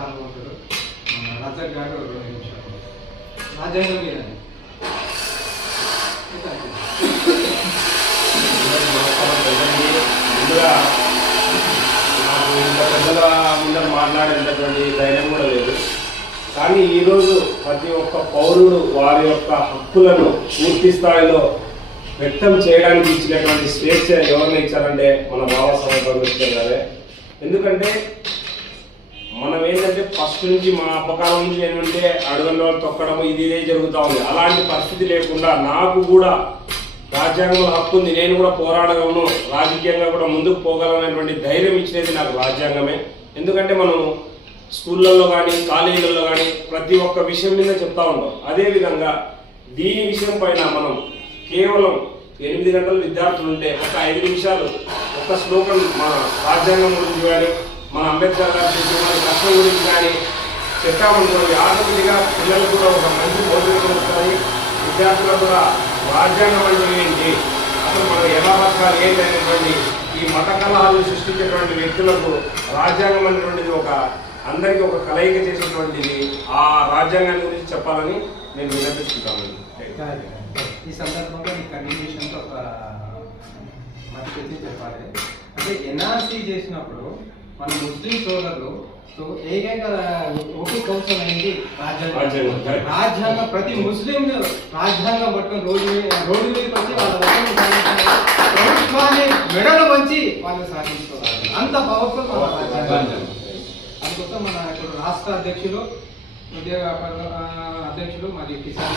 ప్రారంభమవుతారు మన రజక్ గారు రెండు నిమిషాలు రాజ్యాంగం మీద ముందుగా నాకు ఇంత పెద్దల ముందర మాట్లాడేటటువంటి ధైర్యం కూడా లేదు కానీ ఈరోజు ప్రతి ఒక్క పౌరుడు వారి యొక్క హక్కులను పూర్తి స్థాయిలో వ్యక్తం చేయడానికి ఇచ్చినటువంటి స్వేచ్ఛ ఎవరిని ఇచ్చారంటే మన బాబాసాహెబ్ అంబేద్కర్ గారే. ఎందుకంటే ఫస్ట్ నుంచి మా అప్పకాలం నుంచి ఏంటంటే అడుగుల తొక్కడం ఇది ఇదే జరుగుతూ ఉంది. అలాంటి పరిస్థితి లేకుండా నాకు కూడా రాజ్యాంగంలో హక్కు ఉంది. నేను కూడా పోరాడగలను. రాజకీయంగా కూడా ముందుకు పోగలనేటువంటి ధైర్యం ఇచ్చినది నాకు రాజ్యాంగమే. ఎందుకంటే మనం స్కూళ్ళల్లో కానీ కాలేజీలలో కానీ ప్రతి ఒక్క విషయం మీద చెప్తా ఉన్నాం అదేవిధంగా దీని విషయం పైన మనం కేవలం ఎనిమిది గంటల విద్యార్థులు ఉంటే ఒక ఐదు నిమిషాలు ఒక శ్లోకం మన రాజ్యాంగం గురించి కానీ మన అంబేద్కర్ గారు చేసిన కష్టం గురించి కానీ చెప్పామనుకోండి ఆటోమేటిక్గా పిల్లలకు కూడా ఒక మంచి భోజనం వస్తాయి విద్యార్థులకు కూడా రాజ్యాంగం అంటే ఏంటి? అసలు మనం ఎలా బతకాలి? ఏంటి అనేటువంటి ఈ మత కలహాలు సృష్టించేటువంటి వ్యక్తులకు రాజ్యాంగం అనేటువంటిది ఒక అందరికీ ఒక కలయిక చేసినటువంటిది ఆ రాజ్యాంగాన్ని గురించి చెప్పాలని నేను విన్నపిస్తున్నాను ఈ సందర్భంగా ఈ కండిషన్తో ఒక మంచి చెప్పాలి. అంటే ఎన్ఆర్సీ చేసినప్పుడు మన ముస్లిం సోదరులు సో ఏకైక ఒకే కౌన్సిల్ అయింది రాజ్యాంగం. రాజ్యాంగం, ప్రతి ముస్లిం రాజ్యాంగం పట్టుకొని రోడ్డు మీద రోడ్డు మీదకి వచ్చి వాళ్ళ. ప్రభుత్వాన్ని మెడలు వంచి వాళ్ళు సాధించుకోవాలి. అంత పవర్ఫుల్ మన రాజ్యాంగం. అందుకోసం మన ఇప్పుడు రాష్ట్ర అధ్యక్షులు ఉద్యోగ అధ్యక్షులు మరియు కిసాన్